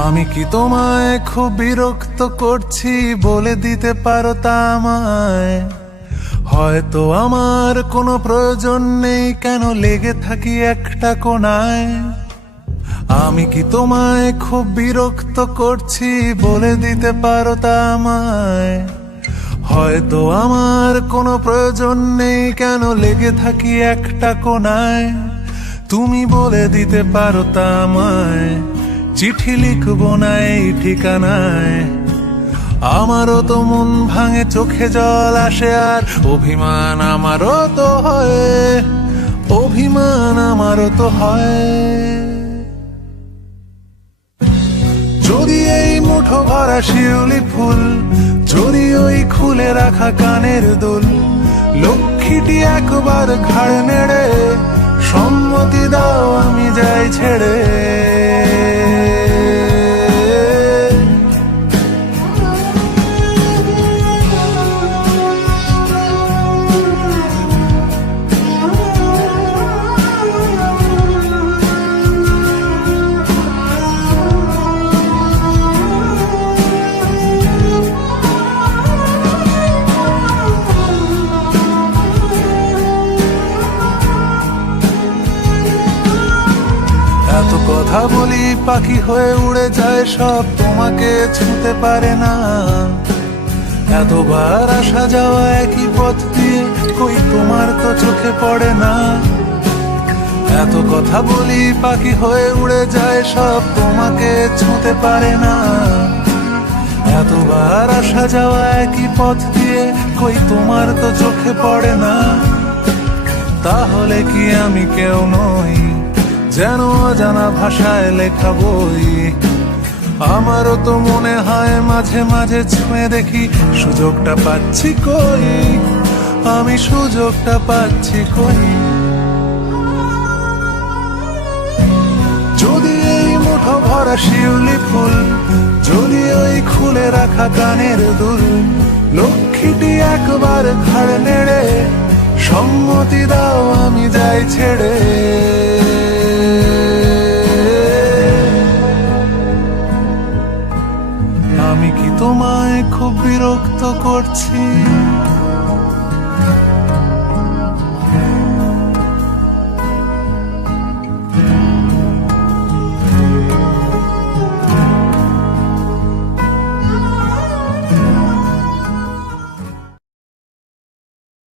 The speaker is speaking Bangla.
আমি কি তোমায় খুব বিরক্ত করছি বলে দিতে পারো তা আমায়? হয়তো আমার কোনো প্রয়োজন নেই, কেন লেগে থাকি একটা কোণায়। আমি কি তোমায় খুব বিরক্ত করছি বলে দিতে পারো তা আমায়? হয়তো আমার কোনো প্রয়োজন নেই, কেন লেগে থাকি একটা কোণায়। তুমি বলে দিতে পারো তা আমায়, চিঠি লিখবো না এই ঠিকানায়। আমারও তো মন ভাঙে, চোখে জল আসে, আর অভিমান আমারও তো হয়, অভিমান আমারও তো হয়। যদি এই মুঠো ভরা শিউলি ফুল, যদি ওই খুলে রাখা কানের দুল, লক্ষ্মীটি একবার ঘাড় নেড়ে সম্মতি দাও আমি যাই ছেড়ে। এত কথা বলি পাখি হয়ে উড়ে যায় সব, তোমাকে ছুঁতে পারে না। এতবার আসা যাওয়া একই পথ দিয়ে, কই তোমার তো চোখে পড়ে না। এত কথা বলি পাখি হয়ে উড়ে যায় সব, তোমাকে ছুঁতে পারে না। এতবার আসা যাওয়া একই পথ দিয়ে, কই তোমার তো চোখে পড়ে না। তাহলে কি আমি কেউ নই, যেন অজানা ভাষায় লেখা বই? আমারও তো মনে হয় মাঝে মাঝে ছুঁয়ে দেখি, সুযোগটা পাচ্ছি কই, আমি সুযোগটা পাচ্ছি কই। যদি এই মুঠো ভরা শিউলি ফুল, যদি ওই খুলে রাখা কানের দুল, লক্ষ্মীটি একবার ঘাড় নেড়ে সম্মতি দাও আমি যাই ছেড়ে। আমি কি তোমায় খুব বিরক্ত করছি?